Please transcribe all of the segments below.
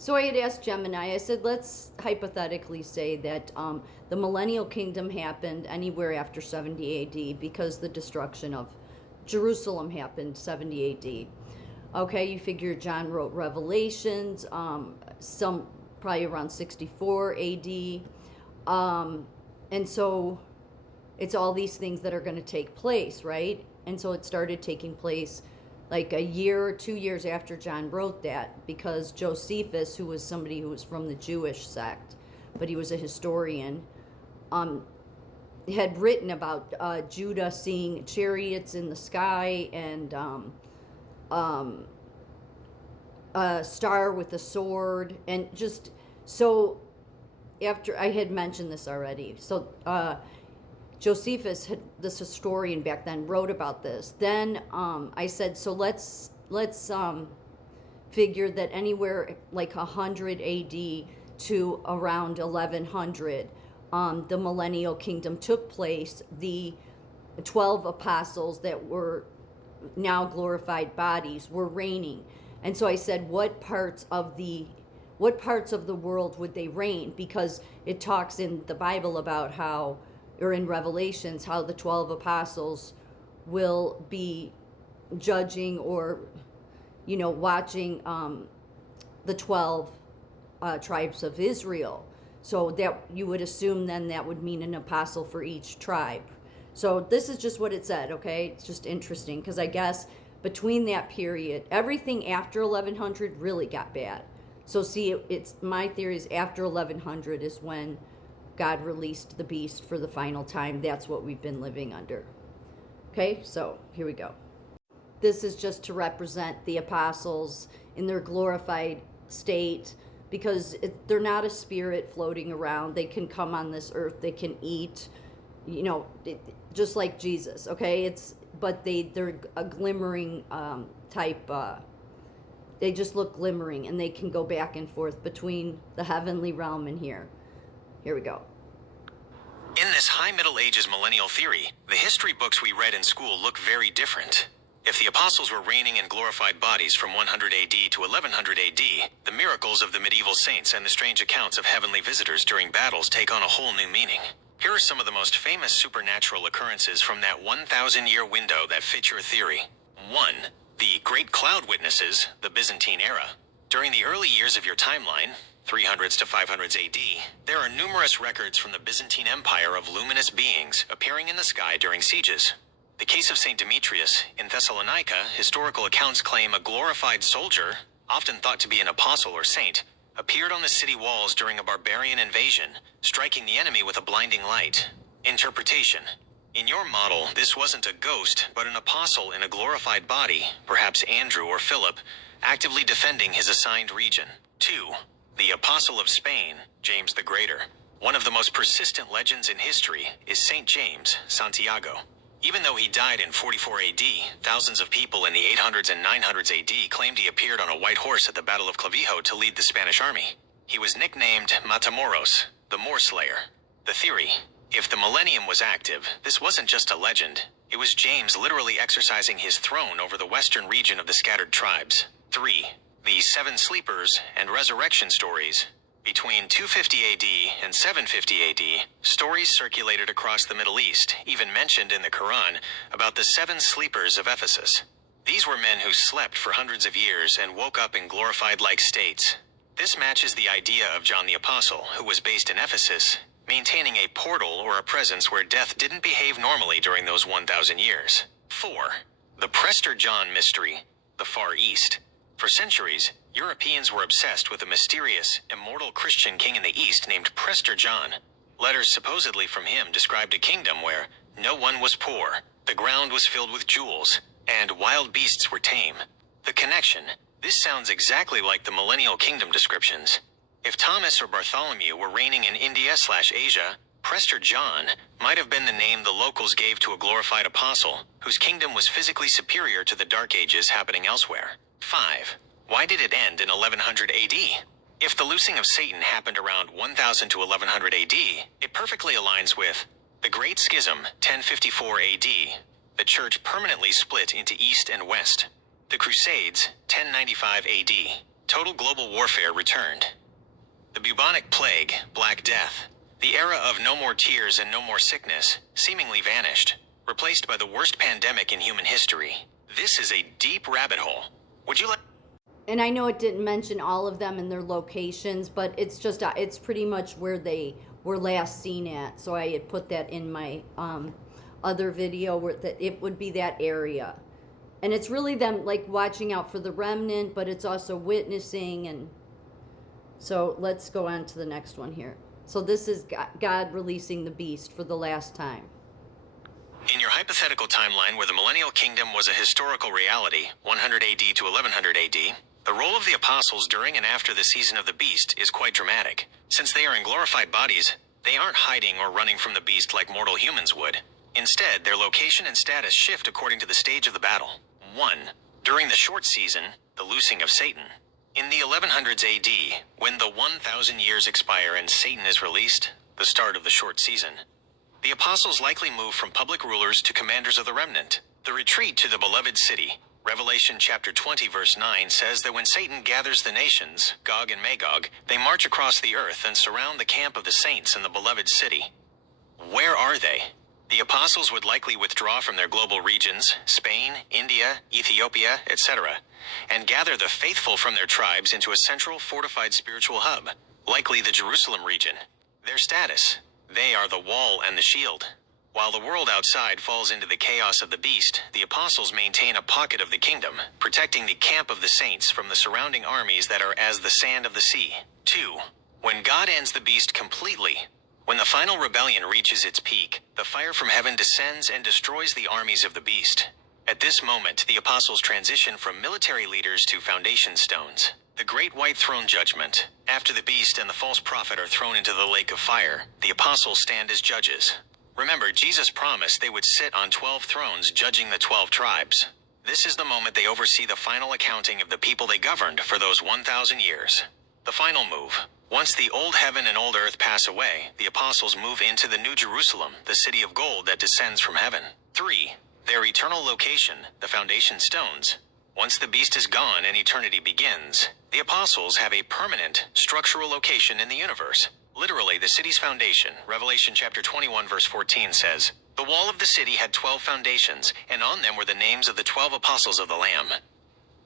So I had asked Gemini, I said, let's hypothetically say that the Millennial Kingdom happened anywhere after 70 AD because the destruction of Jerusalem happened 70 AD. Okay, you figure John wrote Revelations, some probably around 64 AD. And so it's all these things that are going to take place, right? And so it started taking place like a year or 2 years after John wrote that, because Josephus, who was somebody who was from the Jewish sect, but he was a historian, had written about Judah seeing chariots in the sky and a star with a sword, and just so after I had mentioned this already. So Josephus, this historian back then, wrote about this. Then I said, so let's figure that anywhere like 100 AD to around 1100, the Millennial Kingdom took place. The 12 apostles that were now glorified bodies were reigning. And so I said, what parts of the world would they reign? Because it talks in the Bible about how, or in Revelations, how the 12 apostles will be judging or, watching the 12 tribes of Israel. So that you would assume then that would mean an apostle for each tribe. So this is just what it said, okay? It's just interesting because I guess between that period, everything after 1100 really got bad. So see, it's my theory is after 1100 is when God released the beast for the final time. That's what we've been living under. Okay, so here we go. This is just to represent the apostles in their glorified state, because they're not a spirit floating around. They can come on this earth. They can eat, just like Jesus. Okay, but they're a glimmering type. They just look glimmering, and they can go back and forth between the heavenly realm and here. Here we go. In this High Middle Ages millennial theory, the history books we read in school look very different. If the apostles were reigning in glorified bodies from 100 AD to 1100 AD, the miracles of the medieval saints and the strange accounts of heavenly visitors during battles take on a whole new meaning. Here are some of the most famous supernatural occurrences from that 1,000-year window that fit your theory. 1. The Great Cloud Witnesses, the Byzantine era. During the early years of your timeline, 300s to 500s AD, there are numerous records from the Byzantine Empire of luminous beings appearing in the sky during sieges. The case of St. Demetrius in Thessalonica, historical accounts claim a glorified soldier, often thought to be an apostle or saint, appeared on the city walls during a barbarian invasion, striking the enemy with a blinding light. Interpretation. In your model, this wasn't a ghost, but an apostle in a glorified body, perhaps Andrew or Philip, actively defending his assigned region. 2. The Apostle of Spain, James the Greater. One of the most persistent legends in history is St. James, Santiago. Even though he died in 44 AD, thousands of people in the 800s and 900s AD claimed he appeared on a white horse at the Battle of Clavijo to lead the Spanish army. He was nicknamed Matamoros, the Moor Slayer. The theory: if the millennium was active, this wasn't just a legend. It was James literally exercising his throne over the western region of the scattered tribes. 3. The Seven Sleepers and Resurrection Stories. Between 250 AD and 750 AD, stories circulated across the Middle East, even mentioned in the Quran, about the seven sleepers of Ephesus. These were men who slept for hundreds of years and woke up in glorified-like states. This matches the idea of John the Apostle, who was based in Ephesus, maintaining a portal or a presence where death didn't behave normally during those 1,000 years. 4. The Prester John Mystery, the Far East. For centuries, Europeans were obsessed with a mysterious, immortal Christian king in the East named Prester John. Letters supposedly from him described a kingdom where no one was poor, the ground was filled with jewels, and wild beasts were tame. The connection: this sounds exactly like the Millennial Kingdom descriptions. If Thomas or Bartholomew were reigning in India/Asia, Prester John might have been the name the locals gave to a glorified apostle, whose kingdom was physically superior to the Dark Ages happening elsewhere. 5. Why did it end in 1100 AD? If the loosing of Satan happened around 1000 to 1100 AD, it perfectly aligns with the Great Schism, 1054 AD. The church permanently split into East and West. The Crusades, 1095 AD. Total global warfare returned. The bubonic plague, Black Death, the era of no more tears and no more sickness, seemingly vanished, replaced by the worst pandemic in human history. This is a deep rabbit hole. Would you like... And I know it didn't mention all of them and their locations, but it's just, it's pretty much where they were last seen at. So I had put that in my other video, where that it would be that area. And it's really them like watching out for the remnant, but it's also witnessing. And so let's go on to the next one here. So this is God releasing the beast for the last time. In your hypothetical timeline where the Millennial Kingdom was a historical reality, 100 AD to 1100 AD, the role of the apostles during and after the season of the beast is quite dramatic. Since they are in glorified bodies, they aren't hiding or running from the beast like mortal humans would. Instead, their location and status shift according to the stage of the battle. 1. During the short season, the loosing of Satan. In the 1100s AD, when the 1,000 years expire and Satan is released, the start of the short season, the apostles likely move from public rulers to commanders of the remnant. The retreat to the beloved city. Revelation chapter 20 verse 9 says that when Satan gathers the nations, Gog and Magog, they march across the earth and surround the camp of the saints in the beloved city. Where are they? The apostles would likely withdraw from their global regions, Spain, India, Ethiopia, etc., and gather the faithful from their tribes into a central fortified spiritual hub, likely the Jerusalem region. Their status: they are the wall and the shield. While the world outside falls into the chaos of the beast, the apostles maintain a pocket of the kingdom, protecting the camp of the saints from the surrounding armies that are as the sand of the sea. 2. When God ends the beast completely, when the final rebellion reaches its peak, the fire from heaven descends and destroys the armies of the beast. At this moment, the apostles transition from military leaders to foundation stones. The great white throne judgment. After the beast and the false prophet are thrown into the lake of fire, the apostles stand as judges. Remember, Jesus promised they would sit on 12 thrones judging the 12 tribes. This is the moment they oversee the final accounting of the people they governed for those 1,000 years. The final move. Once the old heaven and old earth pass away, the apostles move into the new Jerusalem, the city of gold that descends from heaven. 3. Their eternal location, the foundation stones. Once the beast is gone and eternity begins, the apostles have a permanent, structural location in the universe. Literally, the city's foundation. Revelation chapter 21 verse 14 says, "The wall of the city had 12 foundations, and on them were the names of the 12 apostles of the Lamb."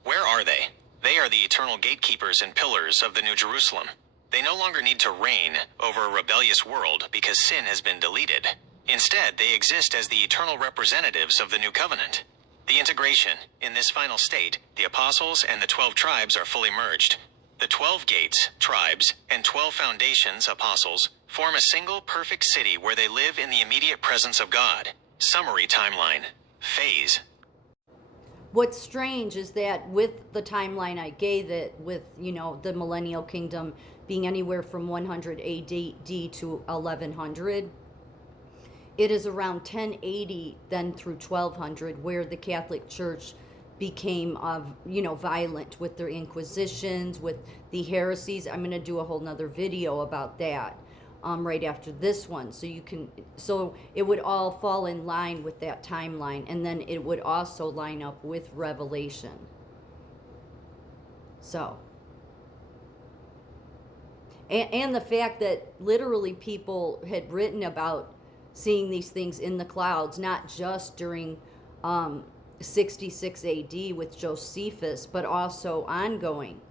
Where are they? They are the eternal gatekeepers and pillars of the New Jerusalem. They no longer need to reign over a rebellious world because sin has been deleted. Instead, they exist as the eternal representatives of the new covenant. The integration. In this final state, the apostles and the 12 tribes are fully merged. The 12 gates, tribes, and 12 foundations, apostles, form a single perfect city where they live in the immediate presence of God. Summary timeline. Phase. What's strange is that with the timeline I gave it, with, the Millennial Kingdom being anywhere from 100 AD to 1100, it is around 1080 then through 1200 where the Catholic Church became violent with their inquisitions, with the heresies. I'm going to do a whole nother video about that right after this one, so it would all fall in line with that timeline, and then it would also line up with Revelation. So and the fact that literally people had written about seeing these things in the clouds, not just during 66 AD with Josephus, but also ongoing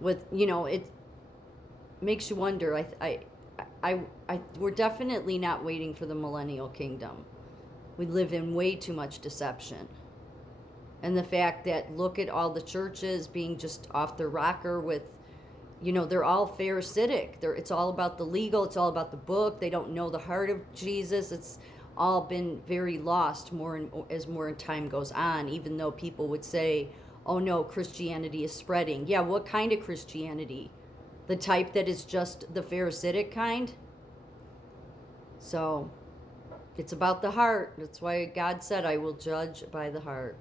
with, it makes you wonder. We're definitely not waiting for the Millennial Kingdom. We live in way too much deception. And the fact that, look at all the churches being just off their rocker with, they're all Pharisaic. It's all about the legal. It's all about the book. They don't know the heart of Jesus. It's all been very lost as more time goes on, even though people would say, oh no, Christianity is spreading. Yeah, what kind of Christianity? The type that is just the Pharisaic kind? So it's about the heart. That's why God said, I will judge by the heart.